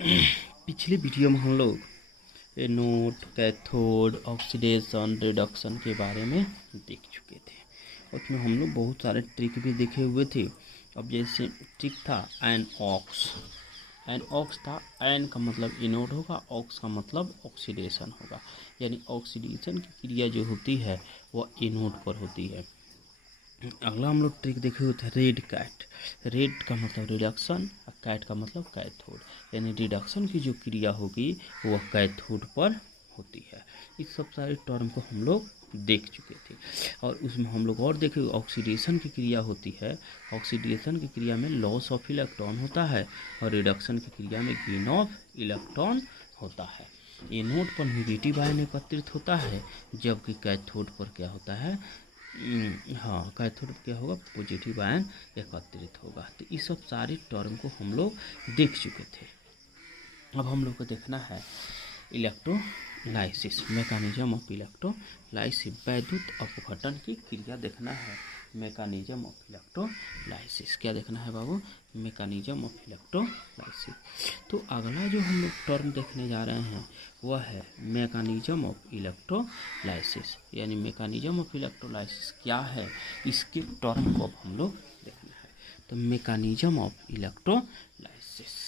पिछले वीडियो में हम लोग एनोड, कैथोड, ऑक्सीडेशन, रिडक्शन के बारे में देख चुके थे। उसमें हम लोग बहुत सारे ट्रिक भी देखे हुए थे। अब जैसे ट्रिक था एनऑक्स। एनऑक्स था, एन का मतलब एनोड होगा, ऑक्स का मतलब ऑक्सीडेशन होगा। यानी ऑक्सीडेशन की क्रिया जो होती है वह एनोड पर होती है। अगला हम लोग ट्रिक देखे हुए थे रेड कैट। रेड का मतलब रिडक्शन और कैट का मतलब कैथोड। यानी रिडक्शन की जो क्रिया होगी वह कैथोड पर होती है। इस सब सारे टर्म को हम लोग देख चुके थे। और उसमें हम लोग और देखे ऑक्सीडेशन की क्रिया होती है। ऑक्सीडेशन की क्रिया में लॉस ऑफ इलेक्ट्रॉन होता है और रिडक्शन की क्रिया में गेन ऑफ इलेक्ट्रॉन होता है। एनोड पर नेगेटिव आयन एकत्रित होता है, जबकि कैथोड पर क्या होता है, हाँ, कैथोड क्या होगा, पॉजिटिव आयन एकत्रित होगा। तो इस सब सारे टर्म को हम लोग देख चुके थे। अब हम लोग को देखना है इलेक्ट्रोलाइसिस, मैकेनिज्म ऑफ इलेक्ट्रोलाइसिस। वैद्युत अपघटन की क्रिया देखना है। मैकेनिज्म ऑफ इलेक्ट्रोलाइसिस क्या देखना है बाबू, मैकेनिज्म ऑफ इलेक्ट्रोलाइसिस। तो अगला जो हम लोग टर्म देखने जा रहे हैं वह है मैकेनिज्म ऑफ इलेक्ट्रोलाइसिस। यानी मैकेनिज्म ऑफ इलेक्ट्रोलाइसिस क्या है, इसके टर्म को अब हम लोग देखना है। तो mechanism of electrolysis,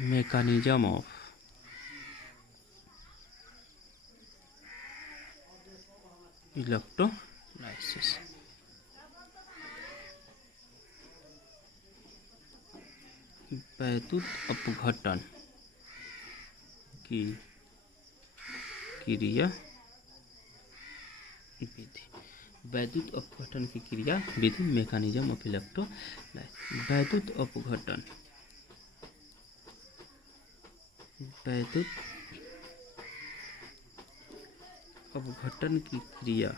mechanism of electrolysis. वैद्युत अपघटन की क्रिया विधि। वैद्युत अपघटन की क्रिया विधि, मैकेनिज्म ऑफ इलेक्ट्रोलाइसिस। वैद्युत अपघटन की क्रिया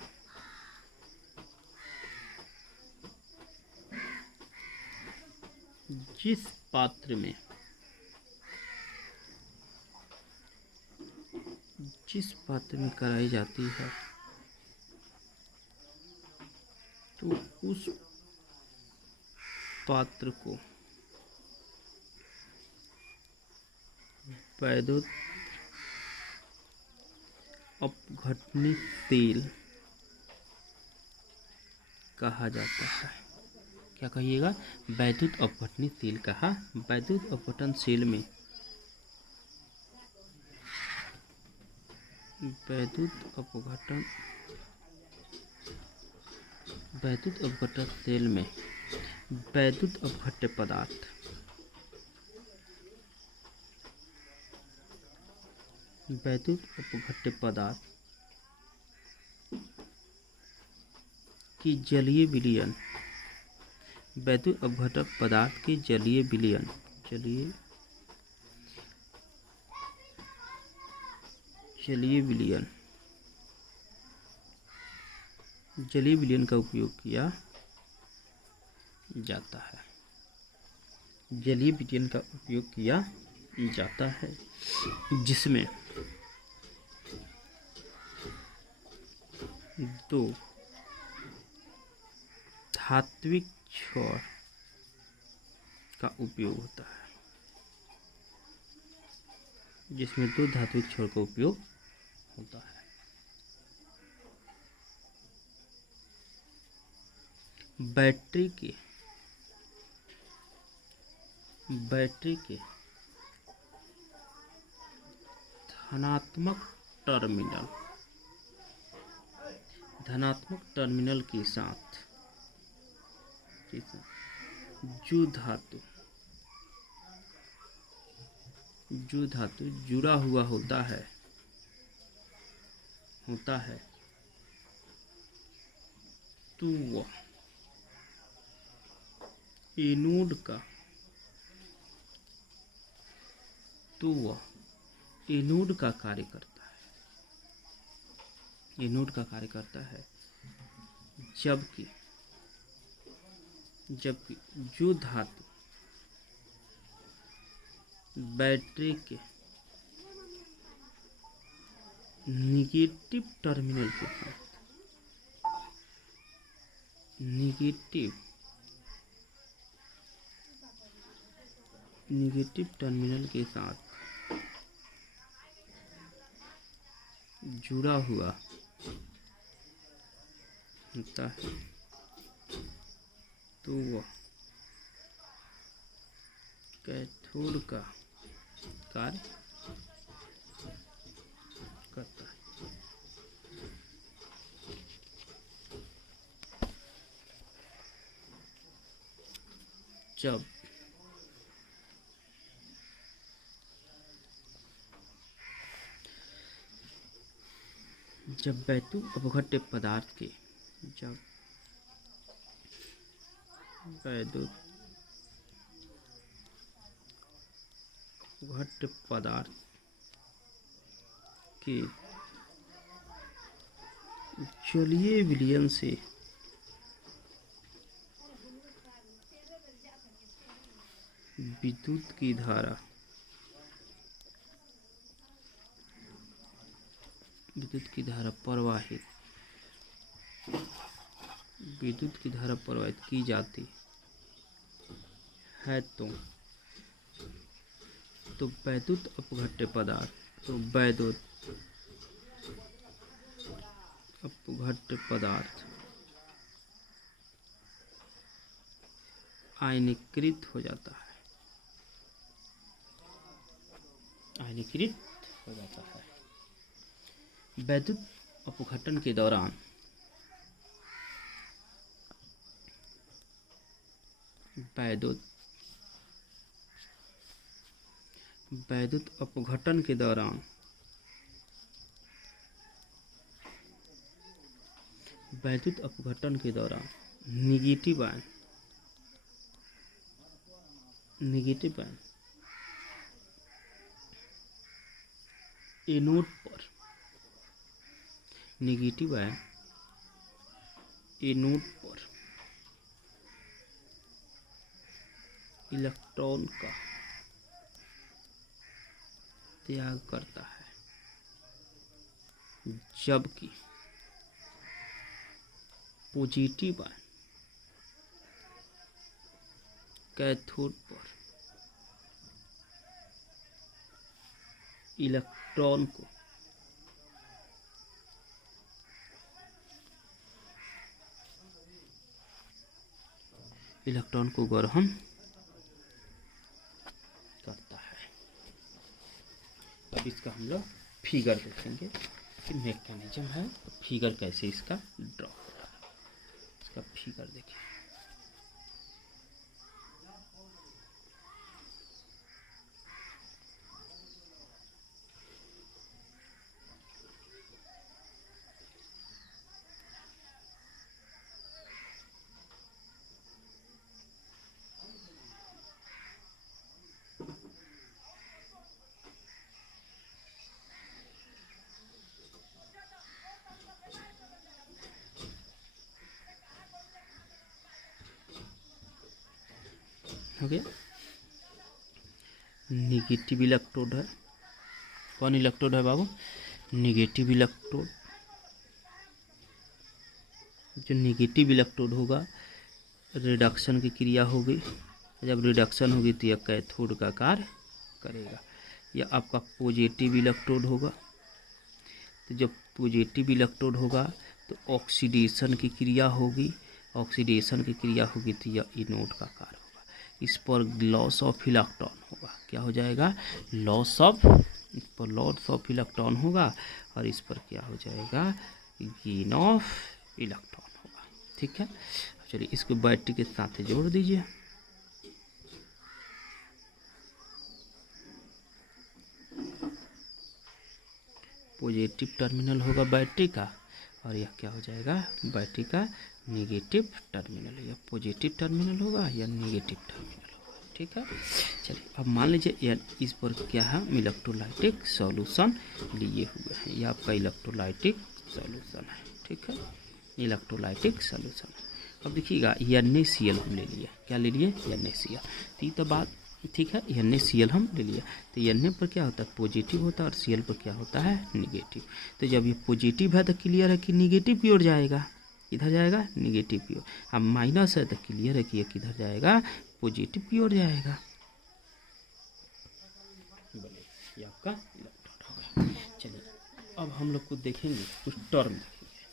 जिस पात्र में कराई जाती है तो उस पात्र को वैद्युत अपघटनशील कहा जाता है। क्या कहिएगा, वैद्युत अपघटनशील कहा। वैद्युत अपघटनशील में वैद्युत अपघटनशील में वैद्युत अपघट्य पदार्थ की जलीय विलयन, वैद्युत अपघटक पदार्थ की जलीय विलयन का उपयोग किया जाता है। जलीय विलयन का उपयोग किया जाता है, जिसमें दो धात्विक छोर का उपयोग होता है। बैटरी के धनात्मक टर्मिनल के साथ जो धातु जुड़ा हुआ होता है तो वह एनोड का तो वह एनोड का कार्य करता है, एनोड का कार्य करता है। जबकि जो धातु बैटरी के निगेटिव टर्मिनल के साथ निगेटिव टर्मिनल के साथ जुड़ा हुआ होता है, तो वह कैथोड का कार्य करता है। जब वैद्युत अपघट्य पदार्थ के जलीय विलयन से विद्युत की धारा प्रवाहित की जाती है, तो वैद्युत अपघट्य पदार्थ आयनीकृत हो जाता है। वैद्युत अपघटन के दौरान वैद्युत अपघटन के दौरान निगेटिव आयन एनोड पर इलेक्ट्रॉन का त्याग करता है, जबकि पॉजिटिव आयन कैथोड पर इलेक्ट्रॉन को ग्रहण करता है। अब इसका हम लोग फिगर देखेंगे कि मैकेनिज्म है, फिगर कैसे इसका ड्रॉ हो रहा है। इसका फिगर देखिए। हो गया। निगेटिव इलेक्ट्रोड है। कौन इलेक्ट्रोड है बाबू? Negative electrode. जो निगेटिव इलेक्ट्रोड होगा, रिडक्शन की क्रिया होगी। जब रिडक्शन होगी तो यह कैथोड का कार्य करेगा। यह आपका पॉजिटिव इलेक्ट्रोड होगा। तो जब पॉजिटिव इलेक्ट्रोड होगा तो ऑक्सीडेशन की क्रिया होगी। ऑक्सीडेशन की क्रिया होगी तो यह एनोड का कार्य होगा। इस पर लॉस ऑफ इलेक्ट्रॉन होगा। क्या हो जाएगा? लॉस ऑफ इलेक्ट्रॉन होगा। और इस पर क्या हो जाएगा? गेन ऑफ इलेक्ट्रॉन होगा। ठीक है, चलिए इसको बैटरी के साथ जोड़ दीजिए। पॉजिटिव टर्मिनल होगा बैटरी का, और यह क्या हो जाएगा? बैटरी का निगेटिव टर्मिनल। यह पॉजिटिव टर्मिनल होगा या निगेटिव टर्मिनल होगा। ठीक है। चलिए अब मान लीजिए इस पर क्या है, हम इलेक्ट्रोलाइटिक सॉल्यूशन लिए हुए हैं। ये आपका इलेक्ट्रोलाइटिक सॉल्यूशन है, ठीक है, इलेक्ट्रोलाइटिक सॉल्यूशन। अब देखिएगा NaCl हम ले लिए, क्या ले लिए, NaCl। तो ये तो बात ठीक है, NaCl हम ले लिए। तो Na पर क्या होता है, पॉजिटिव होता है, और Cl पर क्या होता है, निगेटिव। तो जब ये पॉजिटिव है तो क्लियर है कि निगेटिव की ओर जाएगा, किधर जाएगा, निगेटिव की ओर। अब माइनस है तो क्लियर है कि ये किधर जाएगा, पॉजिटिव की ओर जाएगा। ये आपका इलेक्ट्रॉन होगा। चलिए अब हम लोग को देखेंगे कुछ टर्म देखेंगे।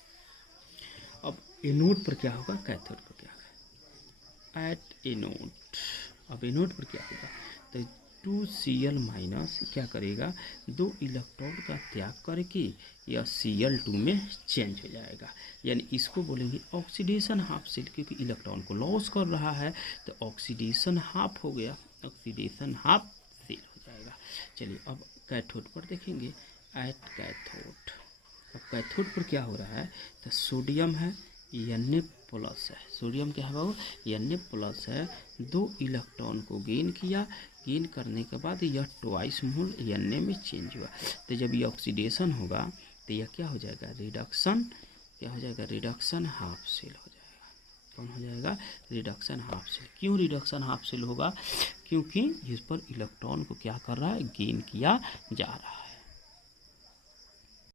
अब एनोड पर क्या होगा, कैथोड पर क्या होगा, एट एनोड। अब एनोड पर क्या होगा, तो 2Cl माइनस क्या करेगा, 2 इलेक्ट्रॉन का त्याग करके यह Cl2 में चेंज हो जाएगा। यानी इसको बोलेंगे ऑक्सीडेशन हाफ सेल, क्योंकि इलेक्ट्रॉन को लॉस कर रहा है तो ऑक्सीडेशन हाफ हो गया, ऑक्सीडेशन हाफ सेल हो जाएगा। चलिए अब कैथोड पर देखेंगे, एट कैथोड। अब कैथोड पर क्या हो रहा है, तो सोडियम है, Na प्लस है, सोडियम क्या है बाबू, Na प्लस है, 2 इलेक्ट्रॉन को गेन किया, गेन करने के बाद यह ट्वाइस मोल Na में चेंज हुआ। तो जब ये ऑक्सीडेशन होगा तो यह क्या हो जाएगा, रिडक्शन, क्या हो जाएगा, रिडक्शन हाफ सेल हो जाएगा। कौन हो जाएगा, रिडक्शन हाफ सेल। क्यों रिडक्शन हाफ सेल होगा, क्योंकि इस पर इलेक्ट्रॉन को क्या कर रहा है, गेन किया जा रहा है।